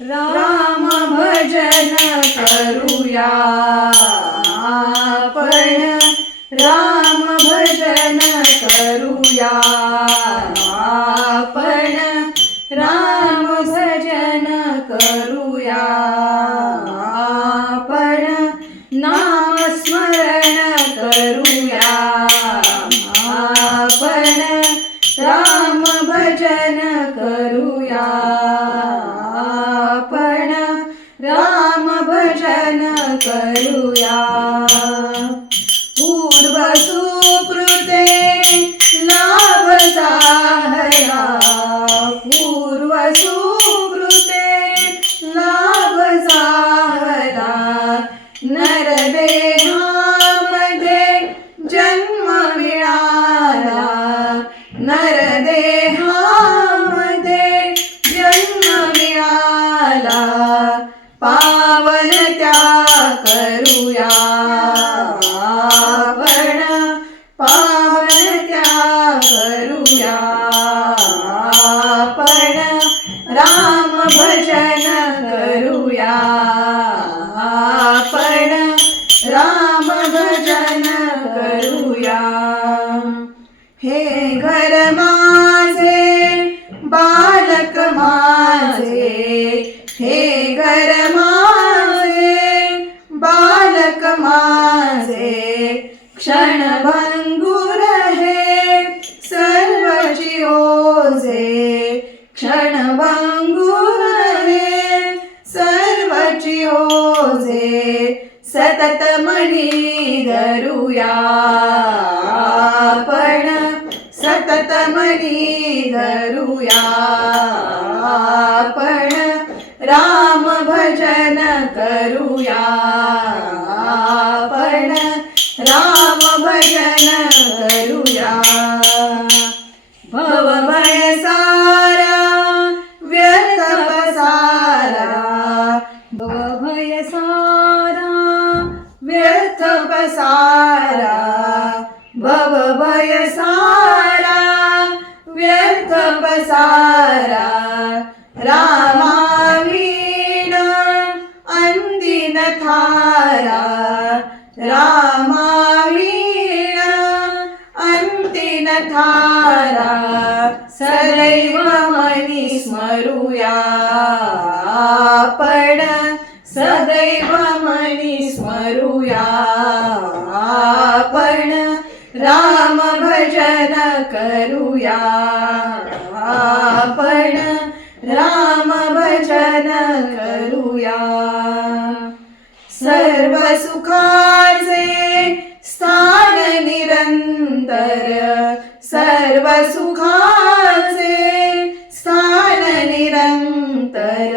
राम भजन करूया आपण, राम भजन करूया आपण, राम भजन करूया आपण, नाम स्मरण करूया आपण, राम भजन करूया आपण, राम भजन करूया। पूर्व सुकृते लाभ झाला, पूर्व सुकृते लाभ झाला, नरदेहामध्ये जन्म मिळाला, नरदेहामध्ये जन्म मिळाला, पावन त्या करूया आपण, पावन त्या करूया आपण, राम भजन करूया आपण, राम भजन करूया। हे घर माझे बालक माझे, हे घर माझे बालक माझे, क्षणभंगुर हे सर्वची ओझे, क्षणभंगुर हे सर्वची ओझे, सतत मनी धरूया आपण, सतत मनी धरूया आपण, राम भजन करूया आपण, राम भजन करूया। भवभय सारा व्यर्थ पसारा, भवभय सारा व्यर्थ पसारा, भवभय सारा व्यर्थ पसारा, रामावीण अंदिन थारा, रामावीण अंतिन थारा, सदैव मनी स्मरूया आपण, सदैव मनी स्मरूया आपण, राम भजन करूया आपण, राम भजन करूया। सर्व सुखाचे स्थान निरंतर, सर्व सुखाचे स्थान निरंतर,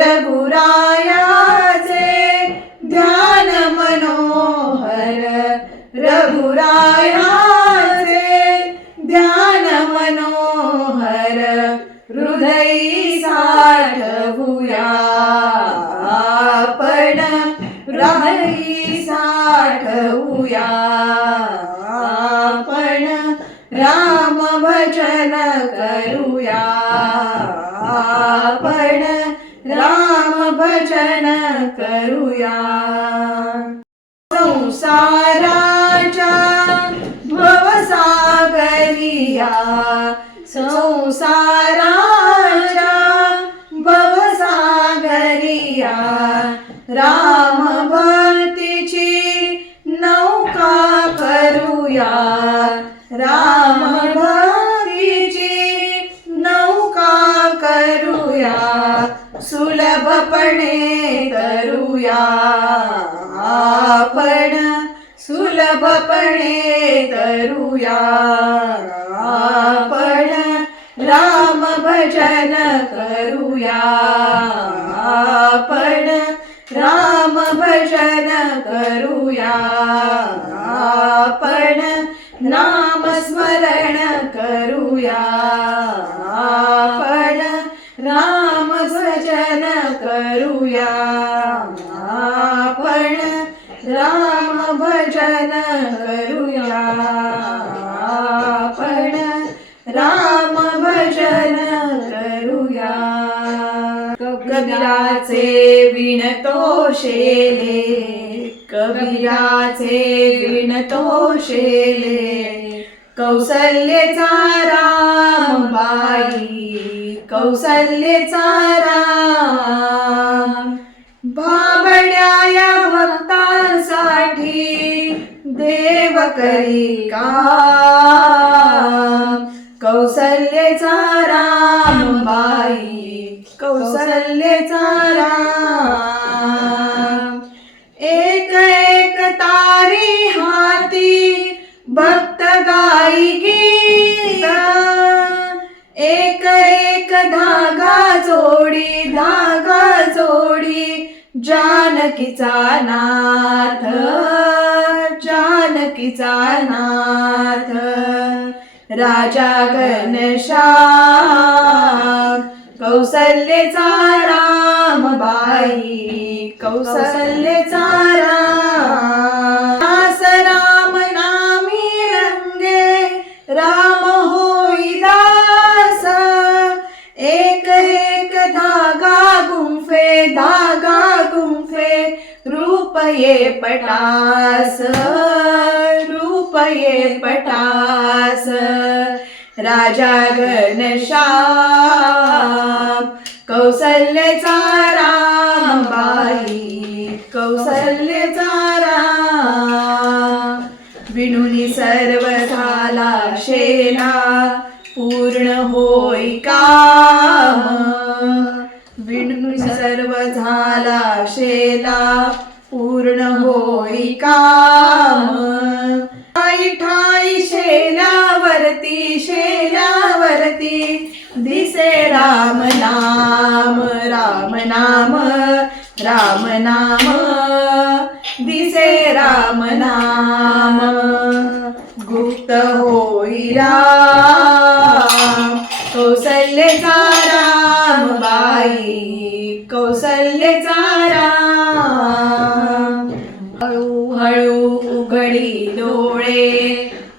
रघुरायाचे ध्यान मनोहर, रघुरायाचे ध्यान मनोहर, हृदयी साठवूया आपण, हृदयी साठवूया आपण, राम भजन करूया आपण, राम भजन करूया। संसाराच्या भवसागरिया, संसाराच्या भवसागरिया, राम भक्तीची नौका करूया, राम भक्तीची नौका करूया, सुलभपणे तरूया आपण, सुलभपणे तरूया आपण, राम भजन करूया आपण, राम भजन करूया आपण, नाम स्मरण करूया आपण, राम भजन करूया आपण, राम भजन करूया आपण, राम भजन करूया। कबीर कबीराचे विणतो शेले, कबीराचे विणतो शेले. कौसल्येचा राम बाई, कौसल्येचा राम. भाबड्या या भक्तांसाठी देव करी काम. कौसल्येचा राम बाई, कौसल्येचा राम. एक एक तारी हाती भक्त गाई गीत, एक एक धागा जोडी, धागा जोडी. जानकीचा नाथ, जानकीचा नाथ. राजा घनश्याम, कौसल्येचा राम बाई, कौसल्येचा राम. दास राम नामी रंगे, राम होई दास. एक एक धागा गुंफे, धागा गुंफे. रूप ये पटास, रूप ये पटास. राजा घनश्याम, कौसल्येचा राम बाई, कौसल्येचा राम. विणुनी सर्व झाला शेला, पूर्ण होई काम. विणुनी सर्व झाला शेला, पूर्ण होई काम. ठाई ठाई शेल्यावरती, शेल्यावरती. दिसे राम नाम, राम नाम, राम नाम. दिसे राम नाम. गुप्त होई राम, कौसल्येचा राम बाई, कौसल्येचा राम. हळूहळू उघडी डोळे,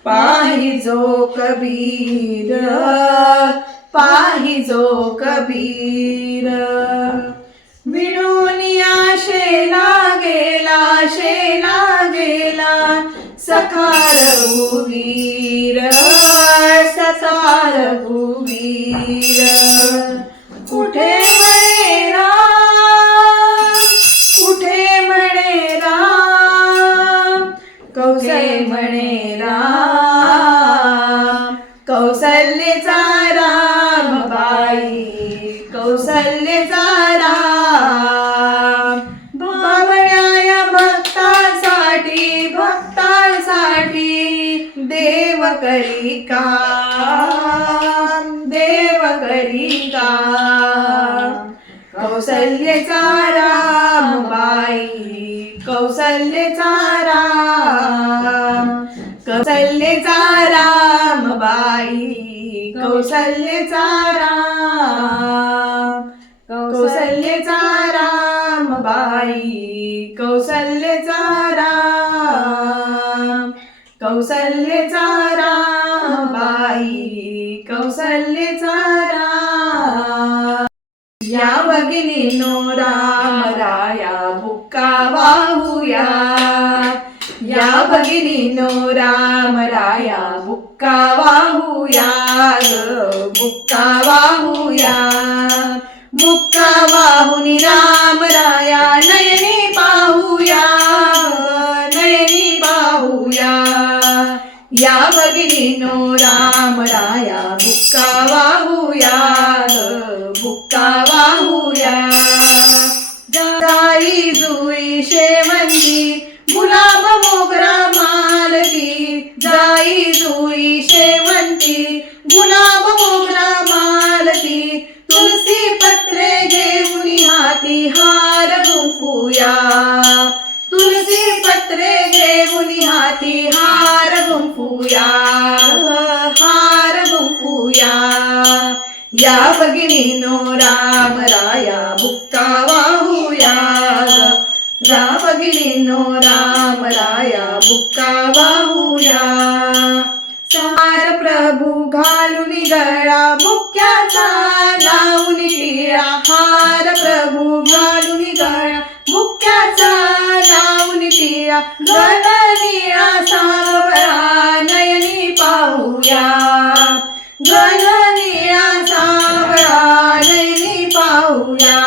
पाहिजो कबीर, पाहिजो कबीर. विणुनिया शेला गेला, शेला गेला. सखा रघुवीर, सखा रघुवीर. कुठे म्हणे राम, कुठे म्हणे राम. कौसल्य म्हणे राम, कौसल्येचा राम बाई, कौसल्येचा राम. बाबड्या या भक्तांसाठी, भक्तांसाठी देव करी काम, देव करी काम. कौसल्येचा राम बाई, कौसल्येचा राम. कौसल्येचा राम बाई, कौसल्येचा राम. कौसल्येचा राम बाई, कौसल्येचा राम. कौसल्येचा राम बाई, कौसल्येचा राम. या भगिनीनो राम राया बुक्का वाहूया, या भगिनीनो राम राया बुक्का वाहूया ग, बुक्का वाहूया. बुक्का वाहुनी राम राया नयनी पाहूया, नयनी पाहूया. या भगिनीनो राम राया बुक्का वाहूया ग, बुक्का वाहूया. जाई जुई शेवंती, गुलाब मोगरा मालती. जाई जुई शेवंती, गुलाब मोगरा मालती. तुलसी पत्रे घेऊन हाती हार गुंफूया, तुलसी पत्रे घेऊन हाती हार गुंफूया, हार गुंफूया. या भगिनीनो राम राया बुक्का वाहूया, या भगिनीनो राम राया बुक्का वाहूया. सार प्रभू घालून गळा, बुक्क्याचा लावून टिळा. हार प्रभू गणनिळा सावळा नयनी पाहूया, गणनिळा सावळा नयनी पाहूया,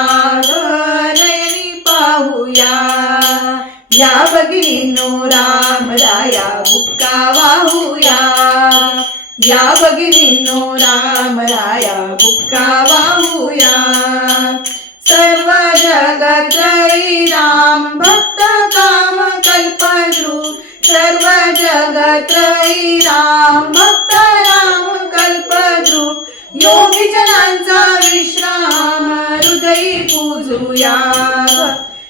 नयनी पाहूया. या भगिनीनो रामराया बुक्का वाहूया, या भगिनीनो रामराया बुक्का वाहूया. सर्व जगत राम भक्त काम कल्पद्रुम, सर्व जगत राम भक्त राम कल्पद्रुम. योगी जनांचा विश्राम हृदयी पूजूया,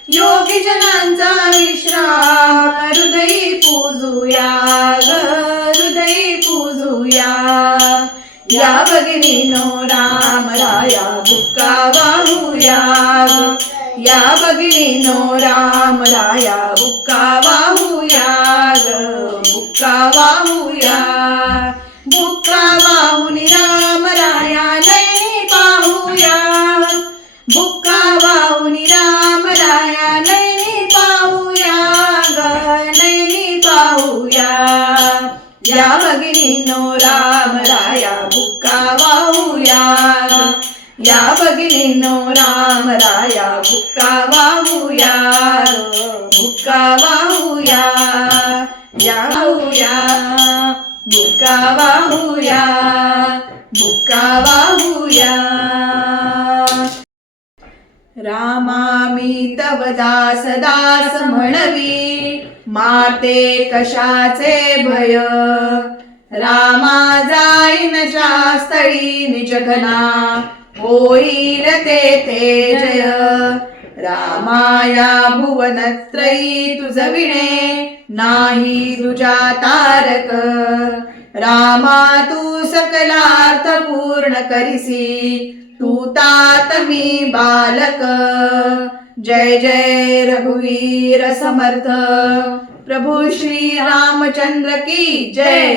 योगी जनांचा विश्राम हृदयी पूजूया, हृदयी पूजूया. या भगिनीनो रामराया बुक्का वाहूया, या भगिनीनो रामराया बुक्का वाहूया, बुक्का वाहूया. बुक्का वाहून रामराया नयनी पाहूया, बुक्का वाहून रामराया नयनी पाहूया, नयनी पाहूया. या भगिनीनो रामराया बुक्का वाहूया, या भगिनीनो रामराया बुक्का वाहूया, बुक्का वाहूया. या वाहूया, बुक्का वाहूया, बुक्का वाहूया. रामा मी तव दास दास म्हणवी, माते कशाचे भय. रामा जाईन ज्या स्थळी निजघना, होईल तेथे जय. रामाया भुवनत्रयी तुझ विणे, नाही तुझ्या तारक. रामा तू सकलार्थ पूर्ण करिसी, तू तात मी बालक. जय जय रघुवीर समर्थ, प्रभु श्री रामचंद्र की जय.